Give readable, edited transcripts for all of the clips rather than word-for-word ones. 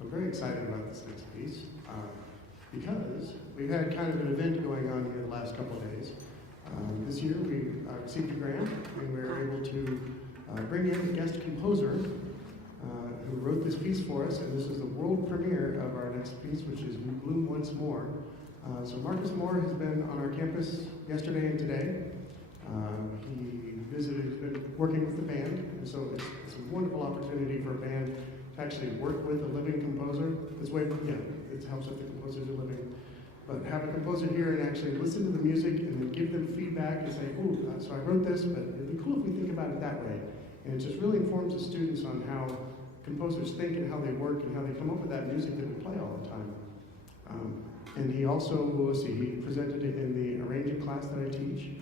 I'm very excited about this next piece because we've had kind of an event going on here the last couple of days. This year we received a grant and we were able to bring in a guest composer who wrote this piece for us, and this is the world premiere of our next piece, which is We Bloom Once More. So Marcus Moore has been on our campus yesterday and today. He visited, he's been working with the band, and so it's a wonderful opportunity for a band to actually work with a living composer. This way, it helps if the composers are living. But have a composer here and actually listen to the music and then give them feedback and say, oh, so I wrote this, but it'd be cool if we think about it that way. And it just really informs the students on how composers think and how they work and how they come up with that music that we play all the time. And he also, he presented it in the arranging class that I teach,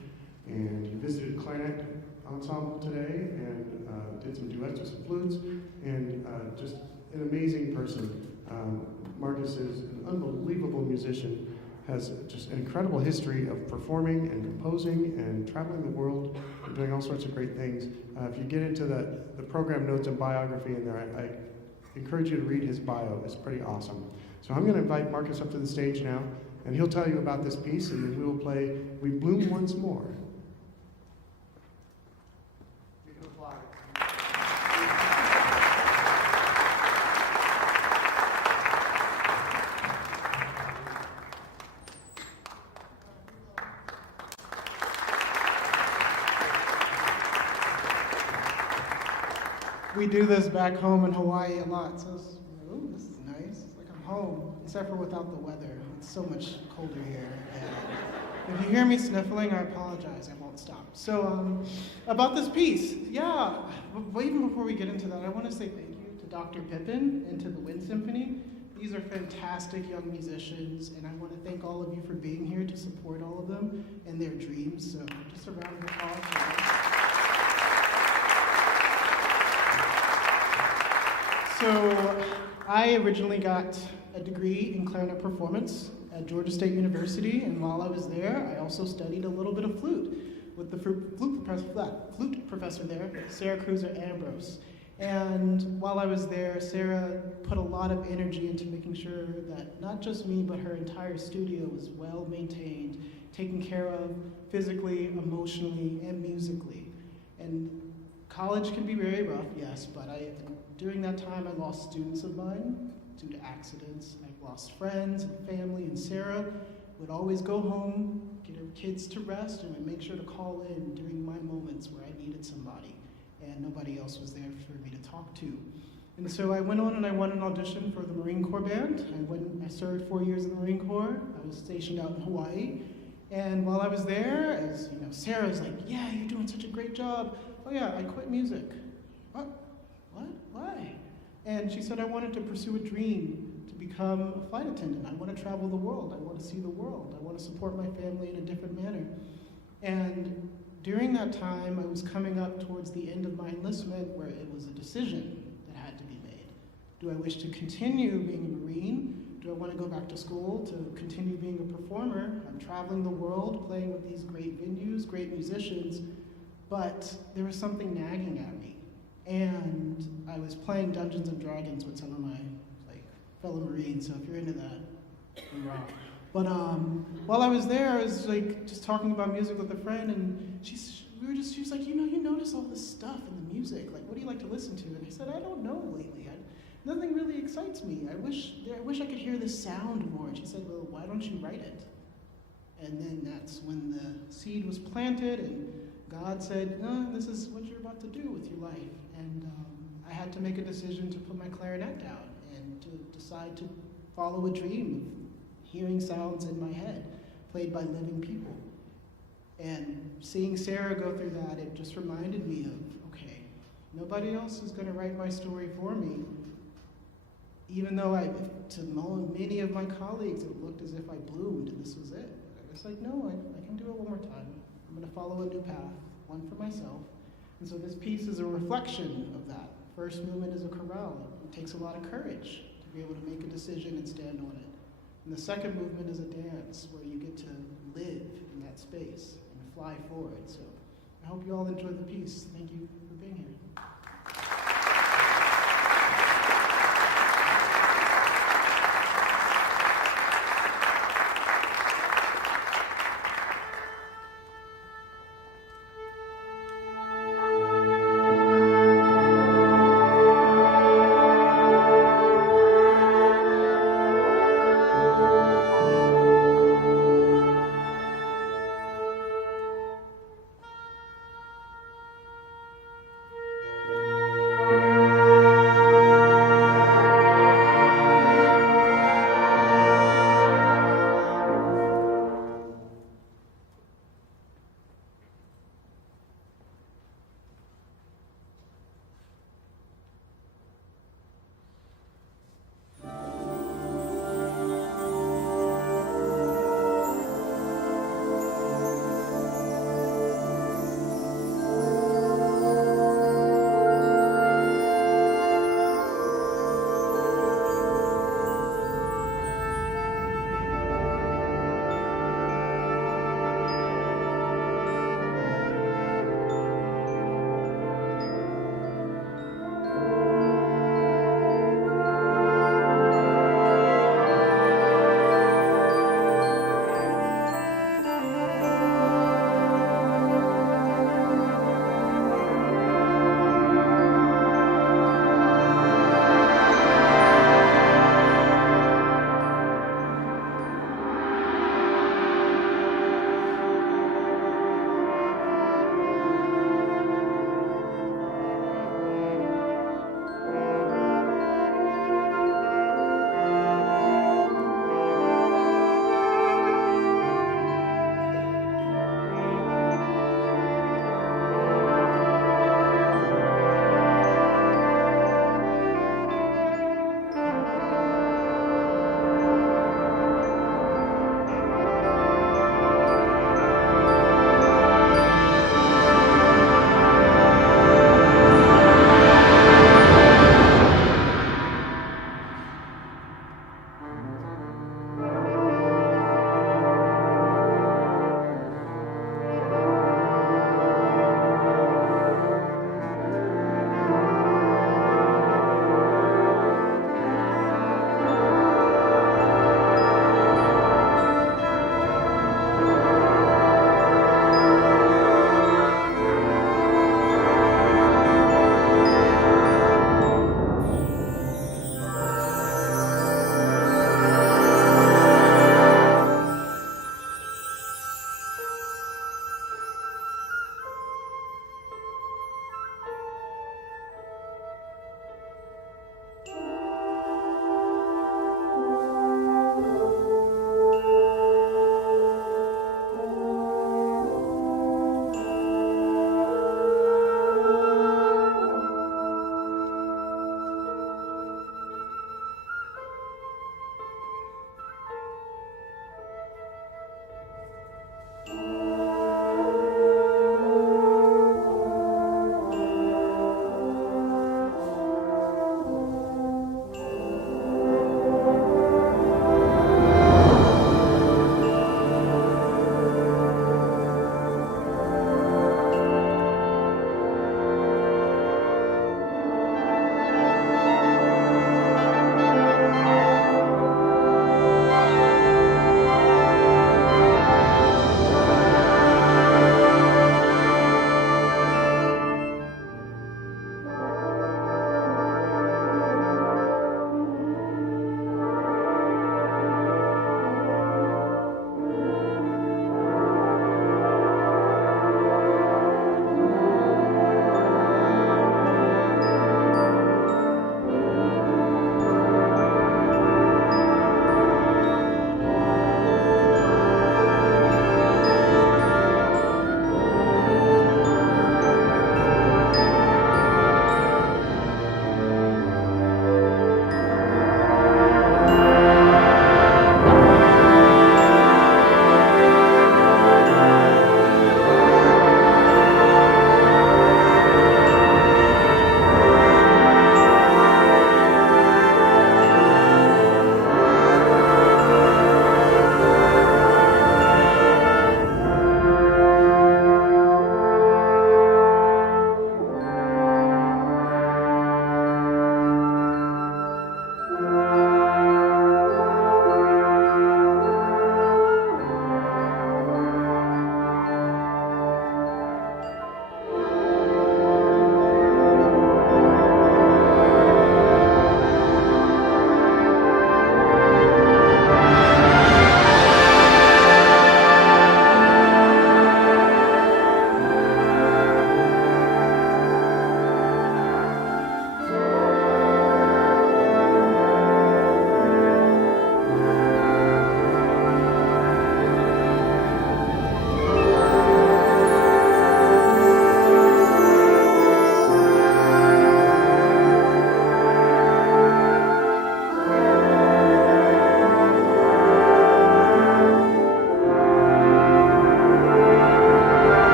and he visited clarinet ensemble today and did some duets with some flutes, and just an amazing person. Marcus is an unbelievable musician, has just an incredible history of performing and composing and traveling the world and doing all sorts of great things. If you get into the program notes and biography in there, I encourage you to read his bio. It's pretty awesome. So I'm going to invite Marcus up to the stage now, and he'll tell you about this piece, and then we will play We Bloom Once More. We do this back home in Hawaii a lot, so this is nice. It's like I'm home, except for without the weather. It's so much colder here. And if you hear me sniffling, I apologize. I won't stop. So about this piece, but even before we get into that, I want to say thank you to Dr. Pippin and to the Wind Symphony. These are fantastic young musicians, and I want to thank all of you for being here to support all of them and their dreams. So just a round of applause for them. So I originally got a degree in clarinet performance at Georgia State University, and while I was there, I also studied a little bit of flute with the flute professor there, Sarah Cruiser-Ambrose. And while I was there, Sarah put a lot of energy into making sure that not just me, but her entire studio was well maintained, taken care of physically, emotionally, and musically. And college can be very rough, yes, but during that time I lost students of mine due to accidents. I lost friends and family, and Sarah would always go home, get her kids to rest, and would make sure to call in during my moments where I needed somebody, and nobody else was there for me to talk to. And so I went on and I won an audition for the Marine Corps Band. I served 4 years in the Marine Corps. I was stationed out in Hawaii. And while I was there, as you know, Sarah's like, yeah, you're doing such a great job. Oh yeah, I quit music. What? Why? And she said I wanted to pursue a dream to become a flight attendant. I want to travel the world. I want to see the world. I want to support my family in a different manner. And during that time, I was coming up towards the end of my enlistment where it was a decision that had to be made. Do I wish to continue being a Marine? Do I want to go back to school to continue being a performer? I'm traveling the world, playing with these great venues, great musicians, but there was something nagging at me. And I was playing Dungeons and Dragons with some of my fellow Marines, so if you're into that, you're wrong. But while I was there, I was just talking about music with a friend, and she was like, you notice all this stuff in the music. Like, what do you like to listen to? And I said, I don't know lately. Nothing really excites me. I wish I could hear the sound more. And she said, well, why don't you write it? And then that's when the seed was planted, and God said, this is what you're about to do with your life. And I had to make a decision to put my clarinet down and to decide to follow a dream of hearing sounds in my head played by living people. And seeing Sarah go through that, it just reminded me of, okay, nobody else is going to write my story for me. Even though to many of my colleagues, it looked as if I bloomed and this was it. I was like, no, I can do it one more time. I'm going to follow a new path, one for myself. And so this piece is a reflection of that. First movement is a chorale. It takes a lot of courage to be able to make a decision and stand on it. And the second movement is a dance where you get to live in that space and fly forward. So I hope you all enjoyed the piece. Thank you for being here.